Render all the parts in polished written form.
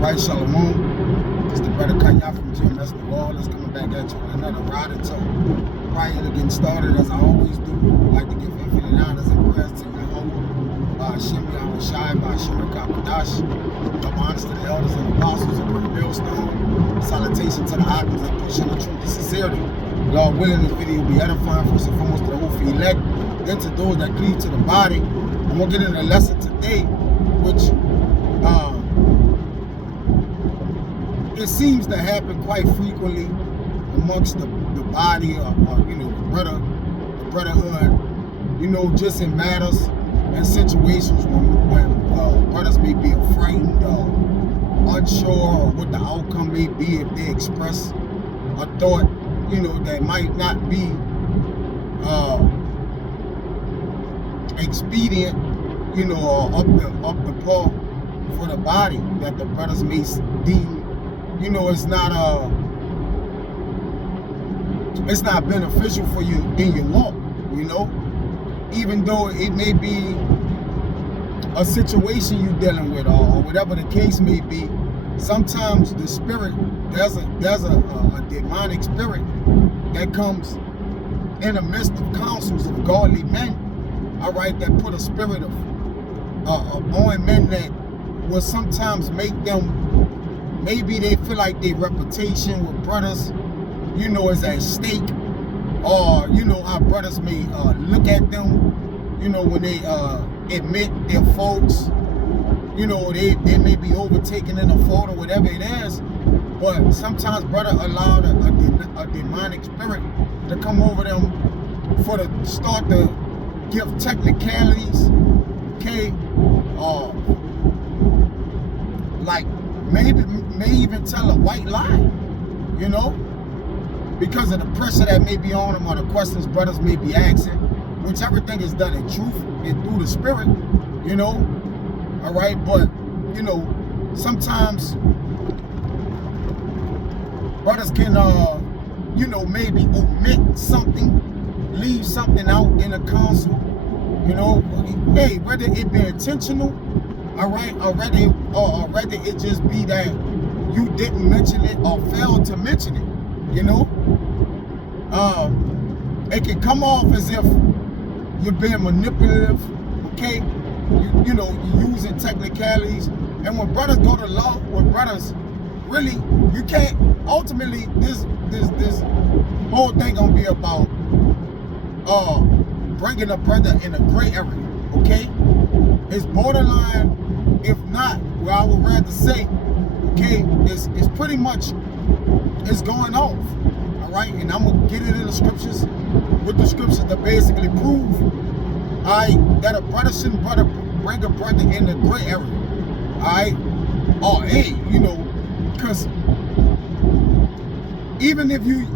Right, Shalom. It's the brother Kaya from GMS The Wall. Let's coming back at you with another ride and talk. Prior to getting started, as I always do, I'd like to give infinite honors and prayers to Yehovah, by Hashem Yahushai, by Hashem Kakadash. Double honors to the elders and apostles of the millstone. Salutation to the icons that pushing the truth and sincerity. Lord willing, this video will be edifying first and foremost to the whole elect, then to those that cleave to the body. I'm going to get in a lesson today, which it seems to happen quite frequently amongst the body or you know, the brotherhood, you know, just in matters and situations when brothers may be afraid or unsure of what the outcome may be if they express a thought, you know, that might not be expedient, you know, or up the par for the body, that the brothers may deem, you know, it's not beneficial for you in your walk, you know, even though it may be a situation you're dealing with or whatever the case may be. Sometimes the spirit, there's a demonic spirit that comes in the midst of councils of godly men, all right, that put a spirit of on men that will sometimes make them, maybe they feel like their reputation with brothers, you know, is at stake, or you know how brothers may look at them, you know, when they admit their faults, you know, they may be overtaken in a fault or whatever it is. But sometimes brother allowed a demonic spirit to come over them for to start to give technicalities, okay, like may even tell a white lie, you know, because of the pressure that may be on them or the questions brothers may be asking, which everything is done in truth and through the spirit, you know, all right. But you know, sometimes brothers can you know, maybe omit something, leave something out in a council, you know, hey, whether it be intentional, all right, or rather it just be that you didn't mention it or failed to mention it, you know. It can come off as if you're being manipulative, okay, you know, you're using technicalities. And when brothers go to law, when brothers really, you can't, ultimately this whole thing gonna be about bringing a brother in a gray area, okay? It's borderline, if not, well, I would rather say, okay, it's pretty much, it's going off, all right? And I'm gonna get it in the scriptures, with the scriptures to basically prove, all right, that a brother shouldn't bring a brother in the gray area, all right? Or, hey, you know, because even if you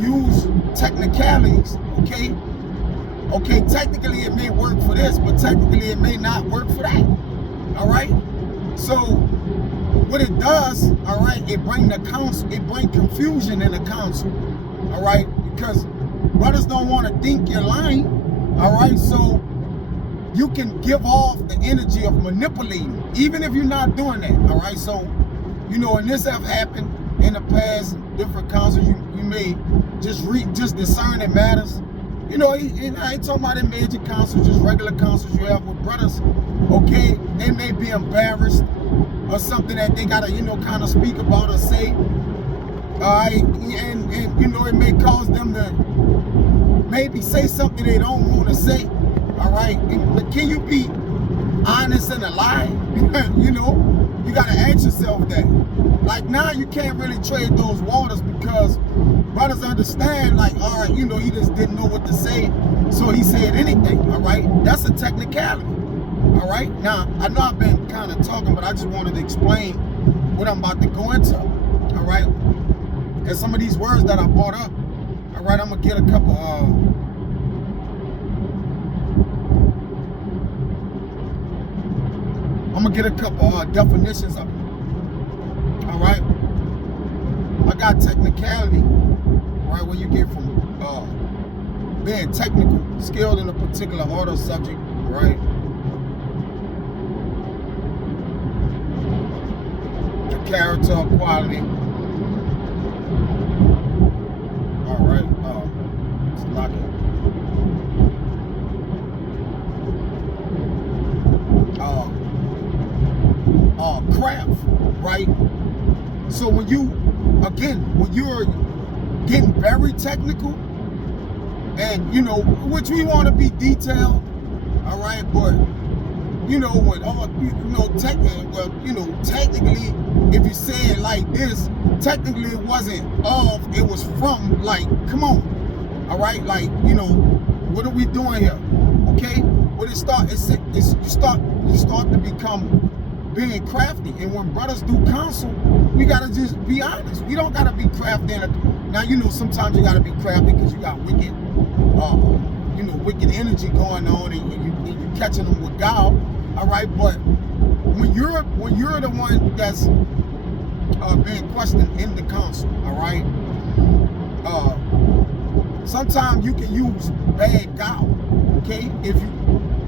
use technicalities, okay, technically it may work for this, but technically it may not work for that, all right? So what it does, all right, it bring confusion in the council, all right, because brothers don't want to think you're lying, all right? So you can give off the energy of manipulating, even if you're not doing that, all right? So, you know, and this have happened in the past, different councils, you may just discern it matters. You know, and I ain't talking about in major councils, just regular councils you have with brothers, okay? They may be embarrassed or something that they gotta, you know, kind of speak about or say, all right? And you know, it may cause them to maybe say something they don't want to say, all right? And can you be honest in a lie? You know, you gotta ask yourself that. Like now you can't really trade those waters because brothers understand, like, all right, you know, he just didn't know what to say, so he said anything, all right? That's a technicality, all right? Now, I know I've been kind of talking, but I just wanted to explain what I'm about to go into, all right? And some of these words that I brought up, all right, I'm gonna get a couple, definitions of it, all right? I got technicality, right, where you get from being technical, skilled in a particular art or subject, right? character quality. All right. Let's lock it. Craft, right? So when you're getting very technical, and which we want to be detailed, all right, but when technically, if you say it like this, technically it wasn't of, it was from, like, come on, all right, like, what are we doing here? Okay, when you start to become being crafty. And when brothers do counsel, we gotta just be honest. We don't gotta be crafty. Now sometimes you gotta be crafty because you got wicked, wicked energy going on, and you catching them with guile. All right, but when you're the one that's being questioned in the counsel, all right, sometimes you can use bad guile. Okay,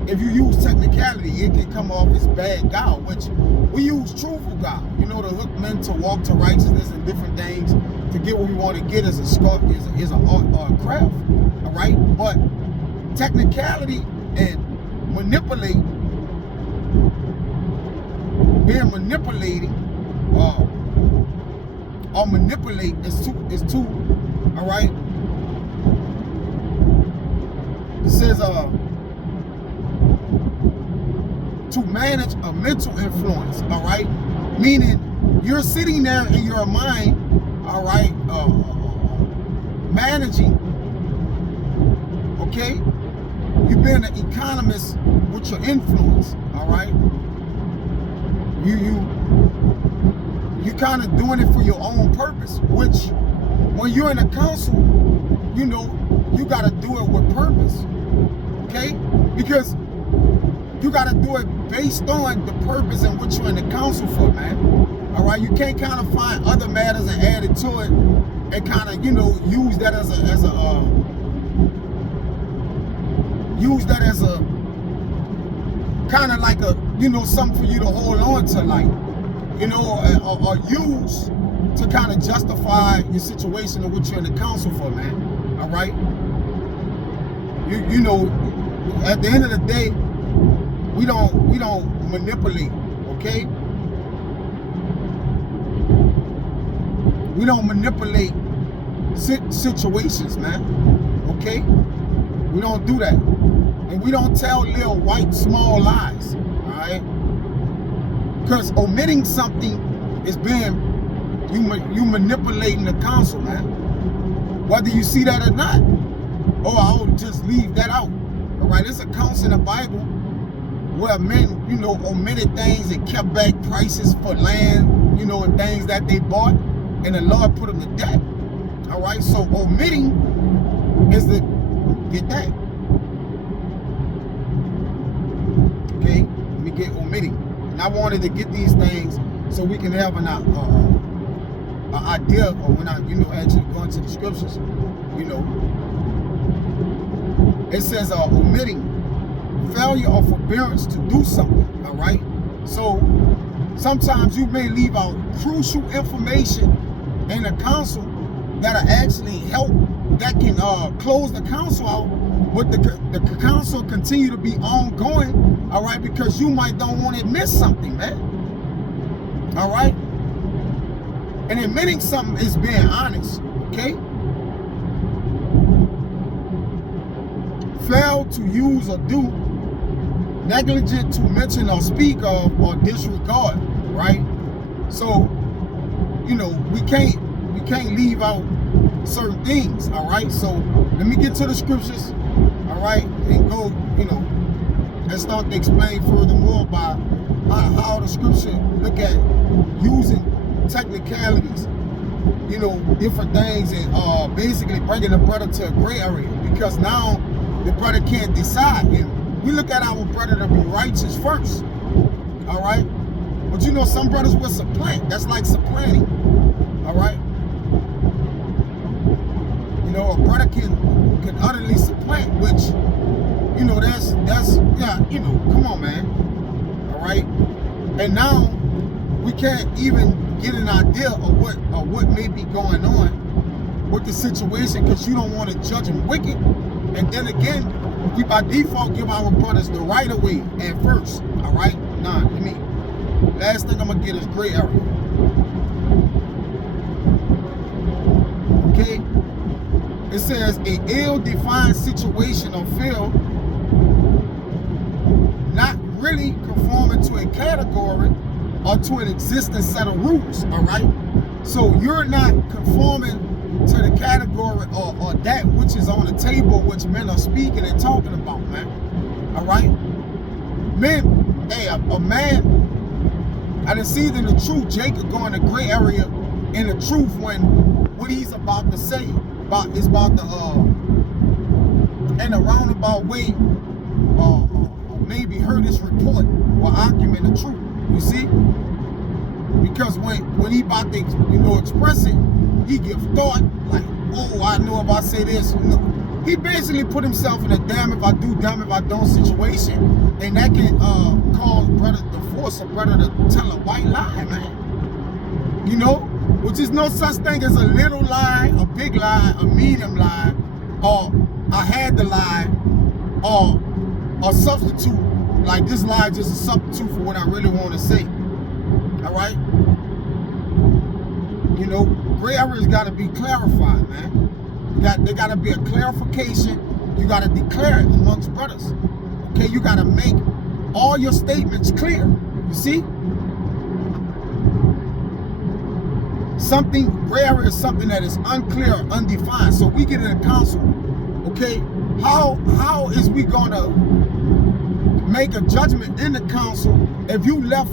if you use technicality, it can come off as bad guile, which we use truthful guile, to hook men to walk to righteousness and different things to get what we want to get as a art or a craft, all right? But technicality and being manipulating or manipulate is two, all right? It says to manage a mental influence, all right? Meaning you're sitting there in your mind, all right, managing, okay? You've been an economist with your influence, all right? You kind of doing it for your own purpose, which when you're in a council, you got to do it with purpose, okay? Because you got to do it based on the purpose in which you're in the council for, man. All right, you can't kind of find other matters and add it to it and kind of, use that as a kind of like a, something for you to hold on to, like, or use to kind of justify your situation in which you're in the council for, man. All right, at the end of the day, we don't manipulate, okay? We don't manipulate situations, man, okay? We don't do that. And we don't tell little white small lies, all right? Because omitting something is you manipulating the counsel, man. Whether you see that or not. Or I'll just leave that out, all right? There's accounts in the Bible where men, omitted things and kept back prices for land, and things that they bought, and the Lord put them to death. All right, so omitting is get that. Okay, let me get omitting. And I wanted to get these things so we can have an idea of when I, actually go into the scriptures, It says omitting, failure or forbearance to do something, all right? So sometimes you may leave out crucial information in the council that'll actually help, that can close the council out, but the council continue to be ongoing, all right, because you might don't want to miss something, man, all right? And admitting something is being honest, okay? Fail to use or do, negligent to mention or speak of, or disregard, right? So, we can't leave out certain things, all right? So let me get to the scriptures, all right, and go, and start to explain furthermore about how the scripture look at using technicalities, different things, and basically bringing the brother to a gray area, because now the brother can't decide. And we look at our brother to be righteous first, all right? But some brothers will supplant. That's like supplanting, all right? A brother can utterly supplant, which, that's yeah, come on, man, all right? And now we we can't even get an idea of what may be going on with the situation, because you don't want to judge them wicked. And then again, we by default give our brothers the right of way at first. All right, nah, let me. Last thing I'm gonna get is gray area. Okay, it says a ill-defined situation or field not really conforming to a category or to an existing set of rules. All right, so you're not conforming to the category or that which is on the table, which men are speaking and talking about, man. All right, men, hey, a man, I done seen in the truth Jacob go in the gray area in the truth when what he's about to say is about the in a roundabout way maybe heard his report or argument the truth. You see, because when he about to express it, he give thought, like, oh, I know if I say this, he basically put himself in a damn if I do, damn if I don't situation, and that can cause brother to force a brother to tell a white lie, man. Which is no such thing as a little lie, a big lie, a medium lie, or I had to lie, or a substitute. Like this lie is just a substitute for what I really want to say. All right. Gray areas got to be clarified, man. There got to be a clarification. You got to declare it amongst brothers. Okay, you got to make all your statements clear. You see? Gray area is something that is unclear or undefined. So we get in a council, okay? How is we gonna make a judgment in the council if you left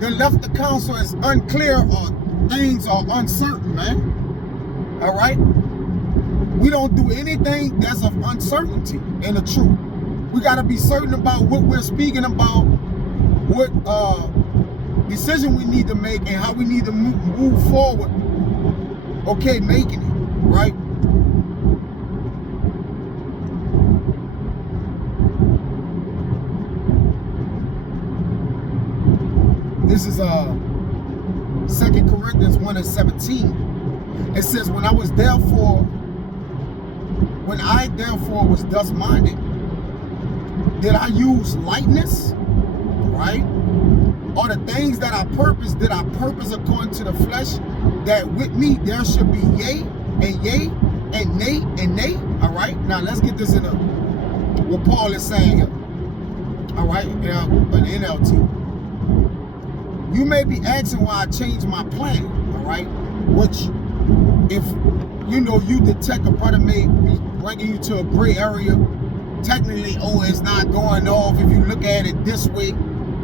the council as unclear or things are uncertain, man? All right? We don't do anything that's of uncertainty in the truth. We got to be certain about what we're speaking about, what decision we need to make, and how we need to move forward. Okay, making it, right? This is 2 Corinthians 1:17. It says, when I therefore was thus minded, did I use lightness, right? Or the things that I purpose, did I purpose according to the flesh, that with me there should be yea, and nay, and nay? All right, now let's get this in what Paul is saying here. All right, in the NLT. You may be asking why I changed my plan, all right? Which, if you detect a brother may be bringing you to a gray area, technically, it's not going off if you look at it this way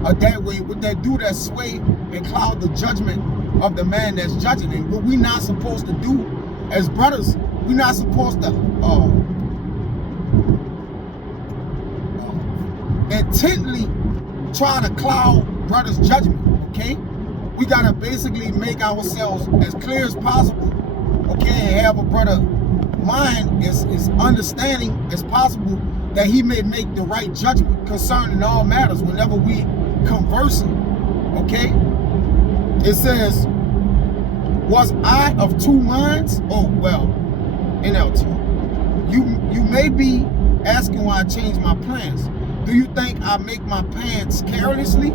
or that way. What that do, that sway and cloud the judgment of the man that's judging. And what we not supposed to do as brothers, we not supposed to intently try to cloud brothers' judgment. Okay, we gotta basically make ourselves as clear as possible. Okay, and have a brother mind is understanding as possible that he may make the right judgment concerning all matters whenever we conversing. Okay, it says, was I of two minds? Oh well, NLT. You may be asking why I changed my plans. Do you think I make my plans carelessly?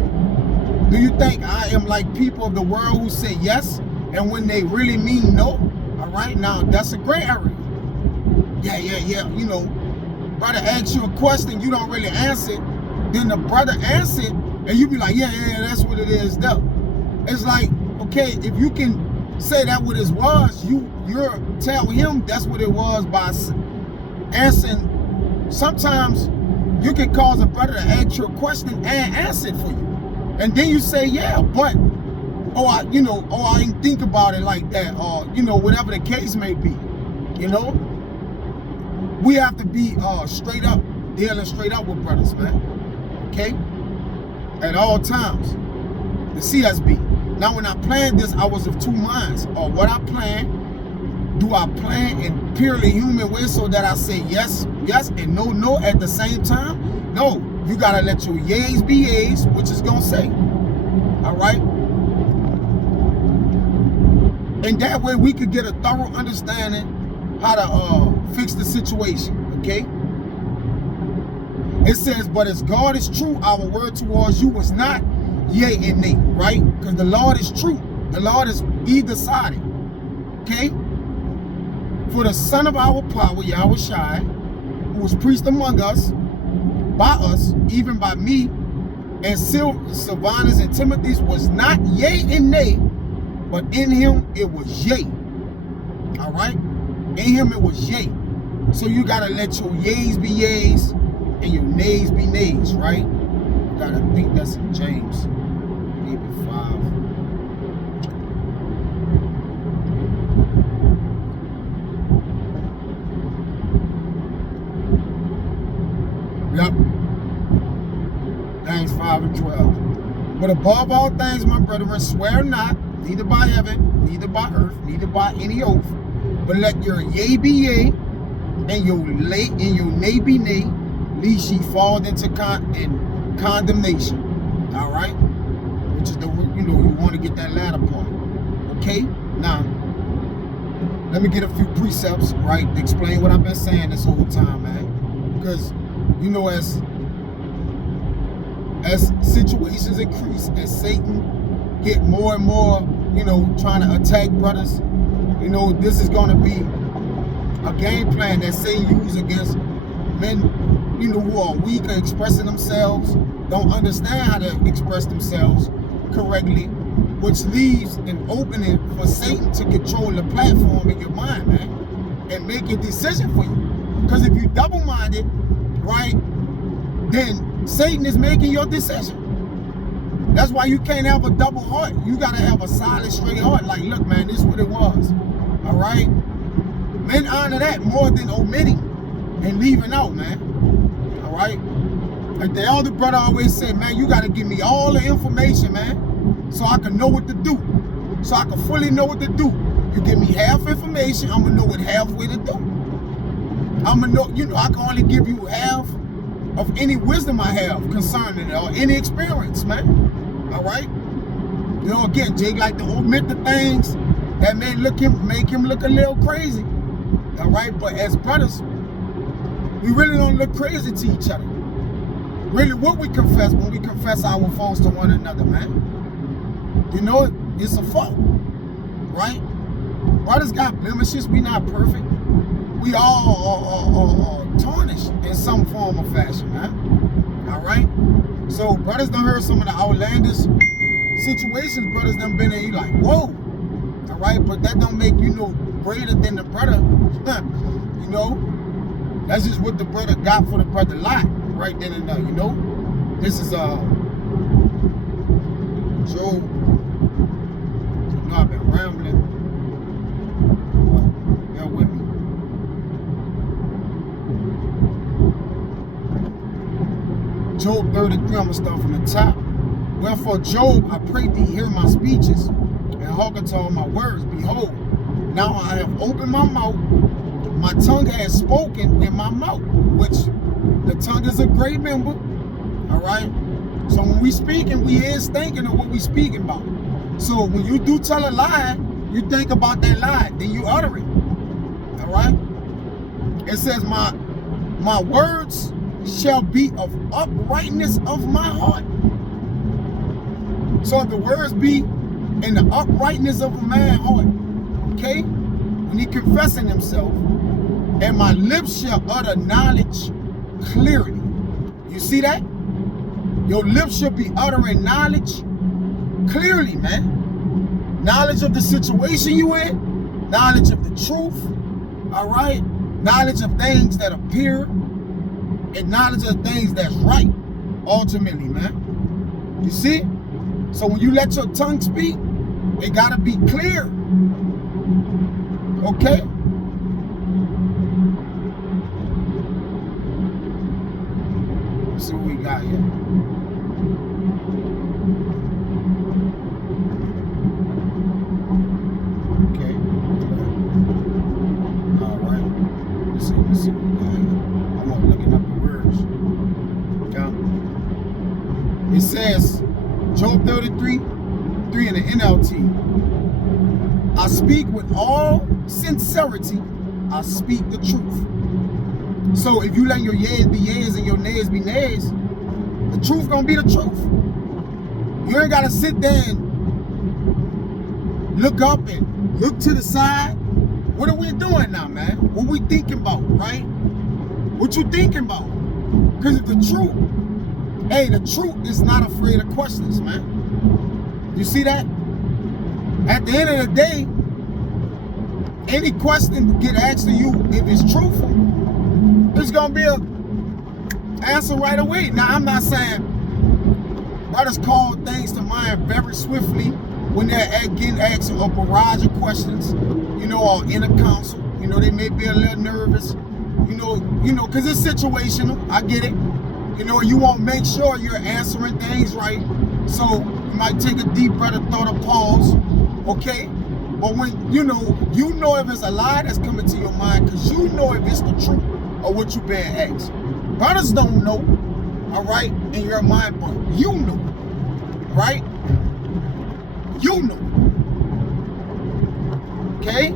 Do you think I am like people of the world who say yes, and when they really mean no? All right, now that's a gray area. Yeah. Brother asks you a question, you don't really answer it. Then the brother answers it, and you be like, yeah, that's what it is, though. It's like, okay, if you can say that what it was, you're tell him that's what it was by answering. Sometimes you can cause a brother to ask you a question and answer it for you. And then you say, yeah, but, I didn't think about it like that, or, whatever the case may be, We have to be dealing straight up with brothers, man, okay? At all times, the CSB. Now, when I planned this, I was of two minds, or what I plan, do I plan in purely human way so that I say yes, and no at the same time? No. You gotta let your yays be yays, which is gonna say. All right? And that way we could get a thorough understanding how to fix the situation, okay? It says, but as God is true, our word towards you was not yea and nay, right? Because the Lord is true. The Lord is either-sided, okay? For the Son of our power, Yahweh Shai, who was preached among us, by us, even by me, and Silvanus and Timothy, was not yea and nay, but in him it was yea. All right? In him it was yea. So you got to let your yeas be yeas and your nays be nays, right? You got to think that's in James, maybe 5. Yep. James 5 and 12. But above all things, my brethren, swear not, neither by heaven, neither by earth, neither by any oath, but let your yea be yea, and your nay be nay, lest ye fall into condemnation. All right? Which is the, you want to get that latter part. Okay? Now, let me get a few precepts, right? Explain what I've been saying this whole time, man. Because, as situations increase, as Satan get more and more, trying to attack brothers, this is going to be a game plan that Satan uses against men, who are weak or expressing themselves, don't understand how to express themselves correctly, which leaves an opening for Satan to control the platform in your mind, man, and make a decision for you. Because if you double-minded, right, then Satan is making your decision. That's why you can't have a double heart. You got to have a solid, straight heart. Like, look, man, this is what it was. All right? Men honor that more than omitting and leaving out, man. All right? Like the elder brother always said, man, you got to give me all the information, man, so I can know what to do. So I can fully know what to do. You give me half information, I'm going to know what halfway to do. I'm going to know, I can only give you half of any wisdom I have concerning it or any experience, man. All right? Again, Jake like to omit the things that may make him look a little crazy. All right? But as brothers, we really don't look crazy to each other. Really, what we confess when we confess our faults to one another, man. It's a fault, right? Brothers got blemishes. We not perfect. We all are tarnished in some form or fashion, man. All right? So brothers done heard some of the outlandish situations brothers done been in. You like, whoa. All right? But that don't make you greater than the brother. That's just what the brother got for the brother lot right then and there, This is Job. I've been rambling. Bear with me. Job 33, I'm going to start from the top. Wherefore, Job, I pray thee, hear my speeches, and hearken to all my words. Behold, now I have opened my mouth, my tongue has spoken in my mouth, which the tongue is a great member, all right? So when we speaking, we is thinking of what we speaking about. So when you do tell a lie, you think about that lie, then you utter it, all right? It says, my words shall be of uprightness of my heart. So if the words be in the uprightness of a man's heart, okay? When he confessing himself, and my lips shall utter knowledge clearly. You see that? Your lips should be uttering knowledge clearly, man. Knowledge of the situation you in, knowledge of the truth, all right? Knowledge of things that appear, and knowledge of things that's right, ultimately, man. You see? So when you let your tongue speak, it gotta be clear. Okay? Let's see what we got here. Okay. All right. Let's see what we got here. I'm looking up the words. Okay. It says, Job 33, 3 in the NLT. I speak with all sincerity. I speak the truth. So if you let your yeas be yeas and your nays be nays, the truth gonna be the truth. You ain't gotta sit there and look up and look to the side. What are we doing now, man? What we thinking about, right? What you thinking about? Because the truth, hey, the truth is not afraid of questions, man. You see that? At the end of the day, any question get asked to you, if it's truthful, there's gonna be a answer right away. Now, I'm not saying brothers call things to mind very swiftly when they're getting asked a barrage of questions, you know, or in a council. You know, they may be a little nervous, you know, because it's situational. I get it. You know, you want to make sure you're answering things right. So you might take a deep breath of thought, a pause, okay? But when, you know if it's a lie that's coming to your mind, because you know if it's the truth or what you've been asked. Brothers don't know, all right, in your mind, but you know, right? You know. Okay?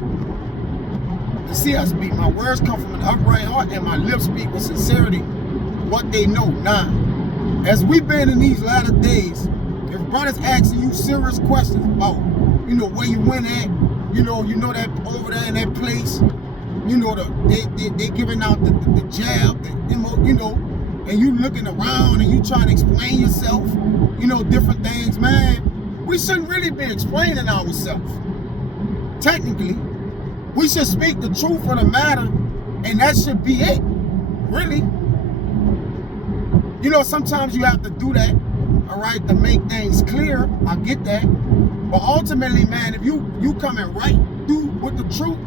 The CSB, my words come from an upright heart and my lips speak with sincerity what they know. Now, as we've been in these latter days, if brothers asking you serious questions about, you know, where you went at, you know that over there in that place, you know, they giving out the jab, you know, and you looking around and you trying to explain yourself, you know, different things, man. We shouldn't really be explaining ourselves. Technically, we should speak the truth of the matter, and that should be it, really. You know, sometimes you have to do that, all right, to make things clear. I get that. But ultimately, man, if you coming right through with the truth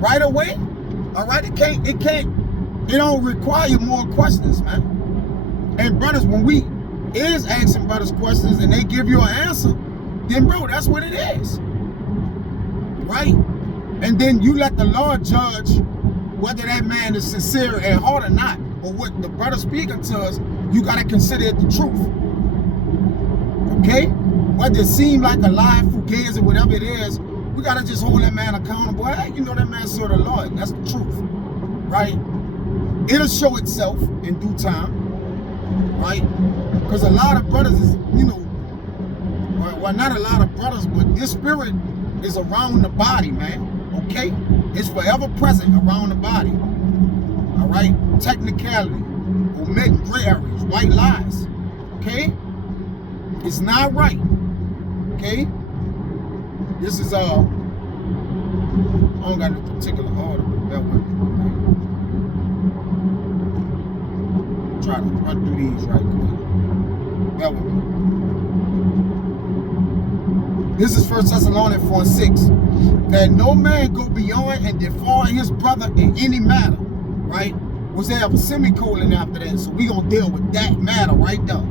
right away, all right, it don't require more questions, man. And brothers, when we is asking brothers questions and they give you an answer, then bro, that's what it is, right? And then you let the Lord judge whether that man is sincere at heart or not. But what the brother speaking to us, you gotta consider it the truth, okay? Whether it seem like a lie, fugazi, or whatever it is, we gotta just hold that man accountable. Hey, you know that man served the Lord. That's the truth, right? It'll show itself in due time, right? Because a lot of brothers is, you know, well, not a lot of brothers, but this spirit is around the body, man, okay? It's forever present around the body, all right? Technicality, omitting gray areas, white lies, okay? It's not right, okay? This is, I don't got no particular order, but bear with me, right? Try to run through these right quick. Bear with me. This is 1 Thessalonians 4:6. That no man go beyond and defraud his brother in any matter, right? Was there a semicolon after that? So we gonna deal with that matter right there.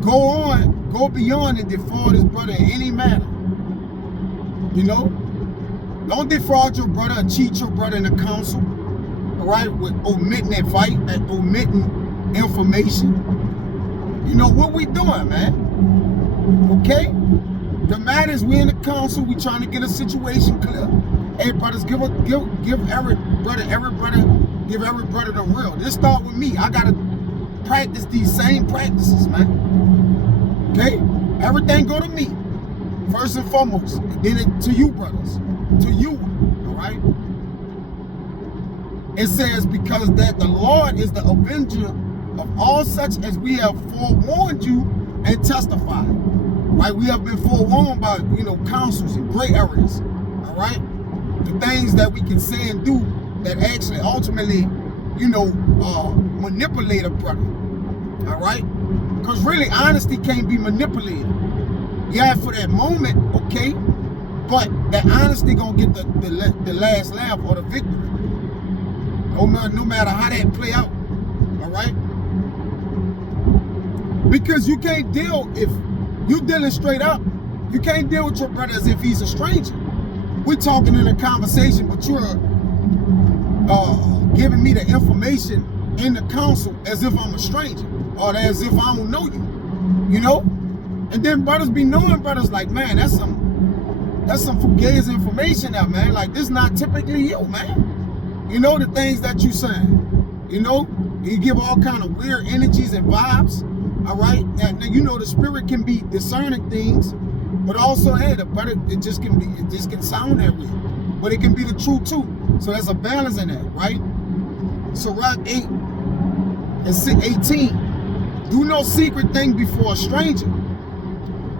Go beyond and defraud his brother in any matter. You know? Don't defraud your brother or cheat your brother in the council, all right, with omitting advice, omitting information. You know what we doing, man? Okay? The matter is we in the council, we trying to get a situation clear. Hey brothers, give every brother the real. This start with me. I gotta practice these same practices, man. Okay? Everything go to me. First and foremost. And then to you, brothers. To you. Alright? It says, because that the Lord is the avenger of all such as we have forewarned you and testified. Right? We have been forewarned by, you know, councils in gray areas. Alright? The things that we can say and do that actually ultimately, you know, manipulate a brother. Alright? Because really, honesty can't be manipulated. Yeah, for that moment, okay, but that honesty gonna get the last laugh or the victory. No matter how that play out, all right? Because you can't deal, if you dealing straight up, you can't deal with your brother as if he's a stranger. We're talking in a conversation, but you're giving me the information in the council as if I'm a stranger or as if I don't know you, you know? And then brothers be knowing brothers like, man, that's that's some fugazi information now, man. Like, this is not typically you, man. You know, the things that you saying. You know, you give all kind of weird energies and vibes. All right, now you know the spirit can be discerning things, but also, hey, the brother, it just can sound that way, but it can be the truth too. So there's a balance in that, right? Sirach 8 and 18. Do no secret thing before a stranger,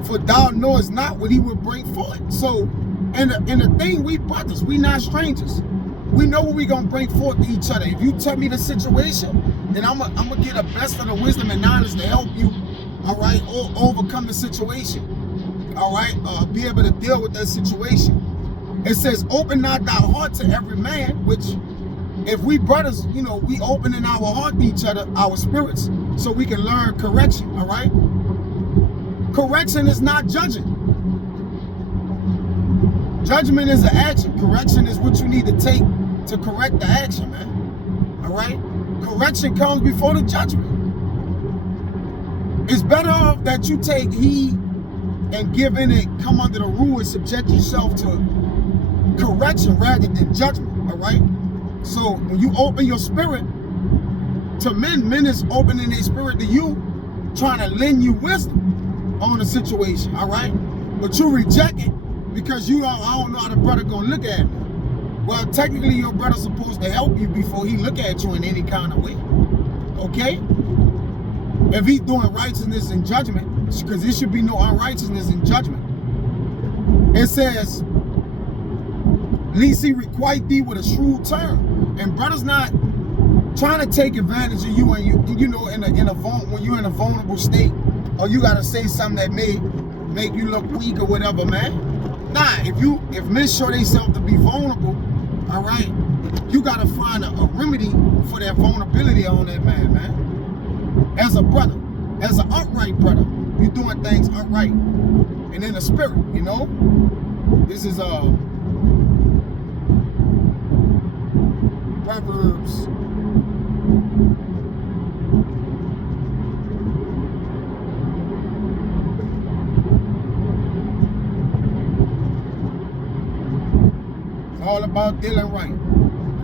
for thou knowest not what he will bring forth. So, and the thing, we brothers, we not strangers. We know what we gonna bring forth to each other. If you tell me the situation, then I'm gonna get the best of the wisdom and knowledge to help you, all right, or overcome the situation, all right, be able to deal with that situation. It says, open not thy heart to every man, which if we brothers, you know, we opening our heart to each other, our spirits, so we can learn correction, all right? Correction is not judging. Judgment is an action. Correction is what you need to take to correct the action, man. All right? Correction comes before the judgment. It's better off that you take heed and give in and come under the rule and subject yourself to correction rather than judgment, all right? So when you open your spirit to men is opening their spirit to you, trying to lend you wisdom on the situation, all right? But you reject it because you don't, I don't know how the brother gonna look at me. Well, technically your brother's supposed to help you before he look at you in any kind of way, okay? If he's doing righteousness and judgment, because there should be no unrighteousness in judgment. It says, least he requite thee with a shrewd turn. And brother's not trying to take advantage of you, and you know, when you're in a vulnerable state, or you gotta say something that may make you look weak or whatever, man. Nah, if men show themselves to be vulnerable, all right, you gotta find a remedy for that vulnerability on that man. As a brother, as an upright brother, you doing things upright and in the spirit, you know. This is Proverbs 's all about dealing right.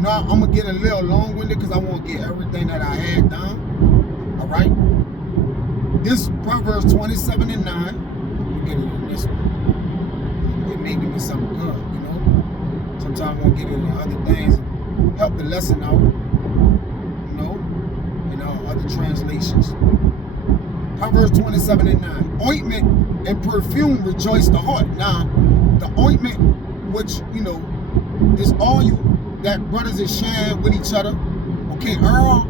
Now I'm gonna get a little long-winded because I want to get everything that I had done. All right. This Proverbs 27 and 9. Let me get it in this one. It may give me something good, you know. Sometimes I won't get into other things. Help the lesson out, you know, in other translations. Proverbs 27 and 9. Ointment and perfume rejoice the heart. Now, the ointment, which, you know, is all you that brothers is sharing with each other. Okay, Earl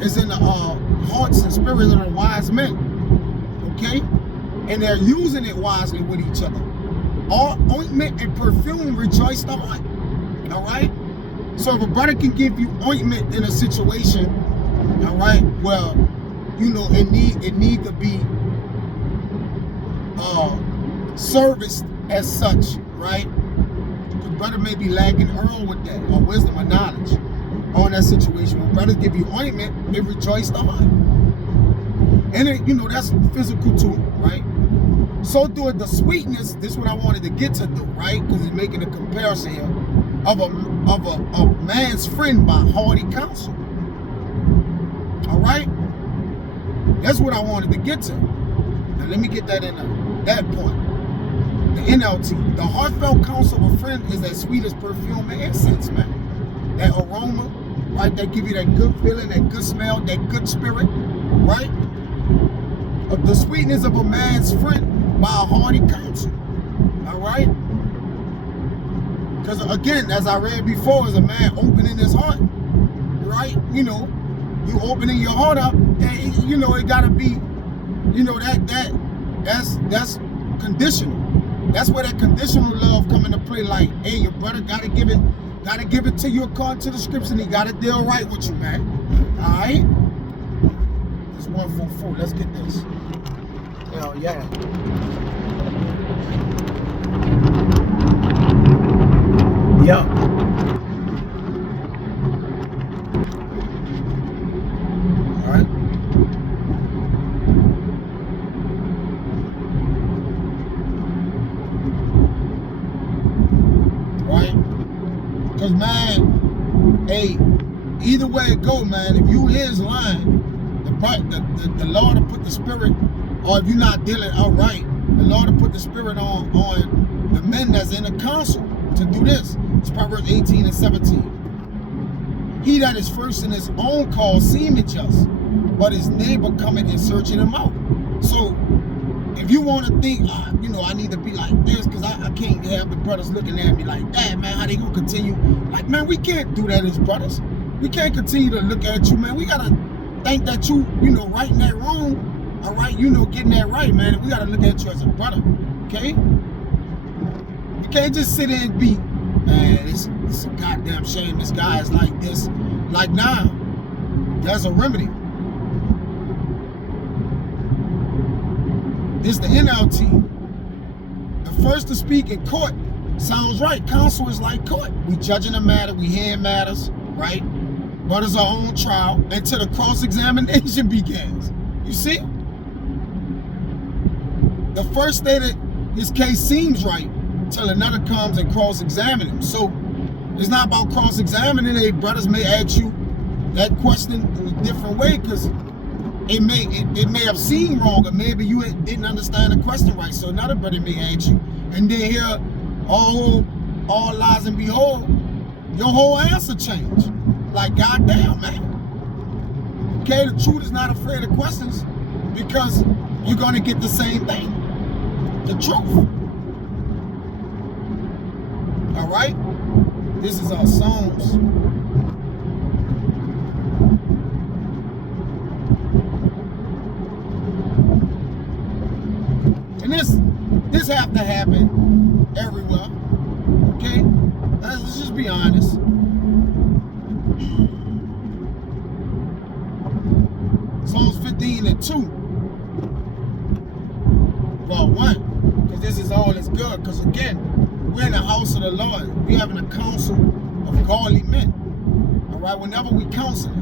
is in the hearts and spirits of the wise men. Okay, and they're using it wisely with each other. All ointment and perfume rejoice the heart. All right. So if a brother can give you ointment in a situation, all right, well, you know, it need to be serviced as such, right? The brother may be lacking Earl with that, or wisdom or knowledge on that situation. When brothers give you ointment, it rejoices the heart. And it, you know, that's physical too, right? So do it the sweetness, this is what I wanted to get to do, right? Because he's making a comparison here of a man's friend by hardy counsel. All right? That's what I wanted to get to. Now let me get that in that point. The NLT. The heartfelt counsel of a friend is as sweet as perfume and incense, man. That aroma, right? That give you that good feeling, that good smell, that good spirit, right? Of the sweetness of a man's friend by a hardy counsel. All right? Because again, as I read before, is a man opening his heart, right? You know, you opening your heart up, and you know it gotta be, you know, that's conditional. That's where that conditional love come into play. Like, hey, your brother gotta give it to you according to the scripture, and he gotta deal right with you, man. All right. It's 144. Let's get this. Hell yeah. Yeah. All right. Cause man, hey, either way it go, man, if you is lying, the Lord will put the spirit, or if you're not dealing outright, the Lord will put the spirit on the men that's in the council to do this. It's Proverbs 18 and 17. He that is first in his own cause seemeth just, but his neighbor cometh and searching him out. So if you want to think, you know, I need to be like this, because I can't have the brothers looking at me like that, man, how they gonna continue? Like, man, we can't do that as brothers. We can't continue to look at you, man. We gotta think that you know, right in that wrong, all right, you know, getting that right, man. We gotta look at you as a brother, okay? You can't just sit there and be, man, it's a goddamn shame this guy is like this. Like, nah, there's a remedy. This the NLT. The first to speak in court sounds right. Counsel is like court. We judging a matter, we hearing matters, right? But it's our own trial until the cross-examination begins. You see? The first stated his case seems right till another comes and cross-examine him. So it's not about cross-examining. Hey, brothers may ask you that question in a different way because it may have seemed wrong, or maybe you didn't understand the question right. So another brother may ask you, and then here, all lies and behold, your whole answer changed. Like, goddamn, man. Okay, the truth is not afraid of questions because you're gonna get the same thing, the truth. All right, this is our Psalms. And this have to happen everywhere, okay? Let's just be honest. Psalms 15 and 2. Well, 1, because this is all that's good. Because again, we're in the house of the Lord. We're having a council of godly men. All right, whenever we counsel,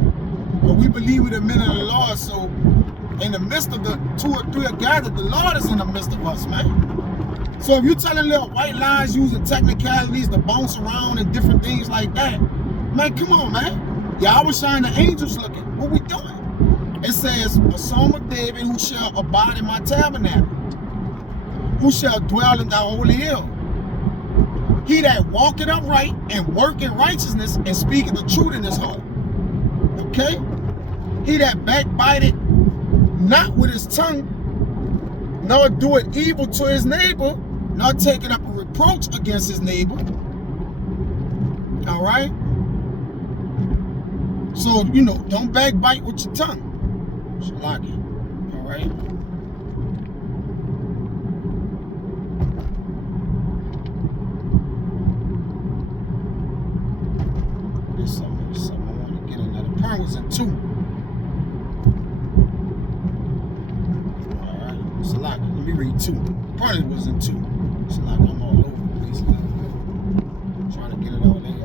but we believe we're the men of the Lord. So in the midst of the 2 or 3 are gathered, the Lord is in the midst of us, man. So if you're telling little white lies using technicalities to bounce around and different things like that, man, come on, man. Yeah, I was showing the angels looking. What we doing? It says, a psalm of David, who shall abide in my tabernacle, who shall dwell in thy holy hill. He that walketh upright and worketh righteousness and speaketh the truth in his heart. Okay? He that backbiteth not with his tongue, nor doeth evil to his neighbor, nor taketh up a reproach against his neighbor. All right? So, you know, don't backbite with your tongue. Shalaki. All right? There's something I want to get in there. The point was in 2. All right? Shalaki. Let me read 2. Part was in 2. Shalaki. I'm all over the place. Trying to get it all there.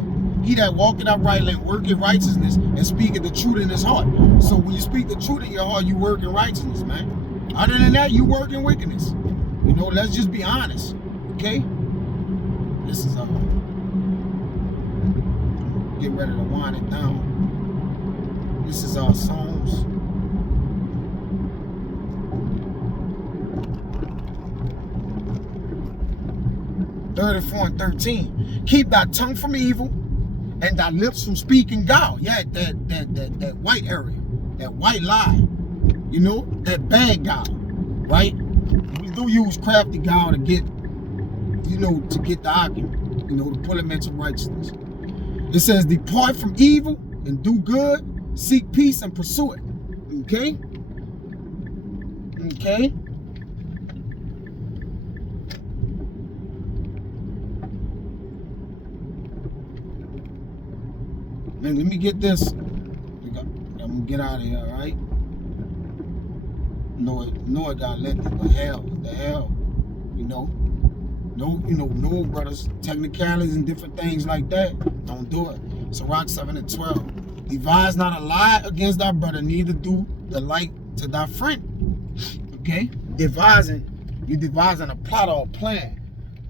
He that walketh uprightly and worketh righteousness and speaketh the truth in his heart. So when you speak the truth in your heart, you work in righteousness, man. Other than that, you work in wickedness. You know, let's just be honest. Okay? This is get ready to wind it down. This is our Psalms. (34 and 13). Keep thy tongue from evil and thy lips from speaking guile. Yeah, that white area, that white lie, you know, that bad guile, right? We do use crafty guile to get, you know, to get the argument, you know, to pull him into righteousness. It says, depart from evil and do good, seek peace and pursue it. Okay? Okay? Man, let me get this. I'm gonna get out of here, all right? No, it got lengthy, but hell, the hell, you know. No, brothers, technicalities and different things like that. Don't do it. So Rock 7 and 12. Devise not a lie against thy brother, neither do the like to thy friend. Okay? You're devising a plot or a plan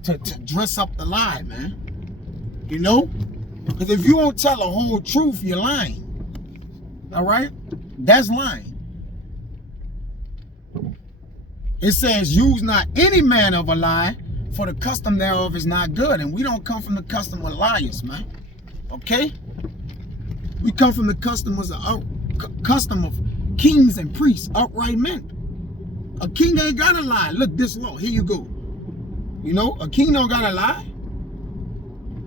to dress up the lie, man. You know? Because if you don't tell the whole truth, you're lying. All right? That's lying. It says, use not any manner of a lie, for the custom thereof is not good. And we don't come from the custom of liars, man. Okay? We come from the custom of kings and priests, upright men. A king ain't gotta lie. Look, this law, here you go. You know, a king don't gotta lie.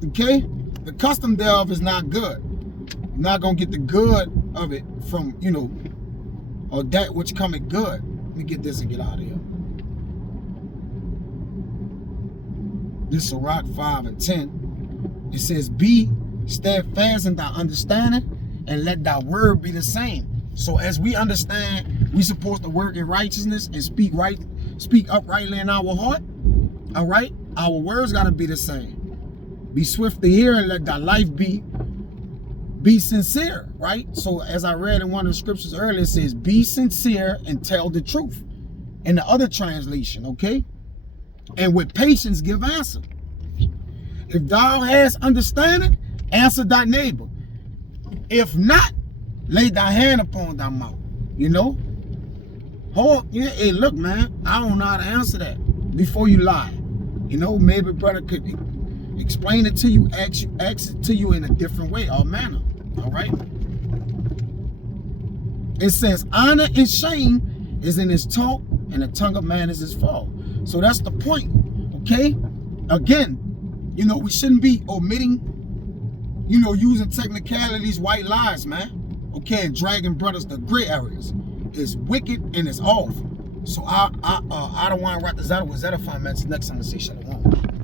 Okay? The custom thereof is not good. You're not gonna get the good of it from, you know, or that which cometh good. Let me get this and get out of here. This is Sirach 5 and 10. It says, be steadfast in thy understanding, and let thy word be the same. So as we understand, we supposed to work in righteousness and speak uprightly in our heart. All right? Our words got to be the same. Be swift to hear, and let thy life be sincere, right? So as I read in one of the scriptures earlier, it says, be sincere and tell the truth. In the other translation, okay? And with patience give answer. If thou hast understanding, answer thy neighbor. If not, lay thy hand upon thy mouth. You know? Hey, look, man, I don't know how to answer that before you lie. You know, maybe brother could explain it to you, ask it to you in a different way or manner. All right? It says, honor and shame is in his talk, and the tongue of man is his fall. So that's the point, okay? Again, you know, we shouldn't be omitting, you know, using technicalities, white lies, man. Okay, and dragging brothers to gray areas. It's wicked and it's off. So I don't want to wrap this out with Zedify, man. Next time I say shalom.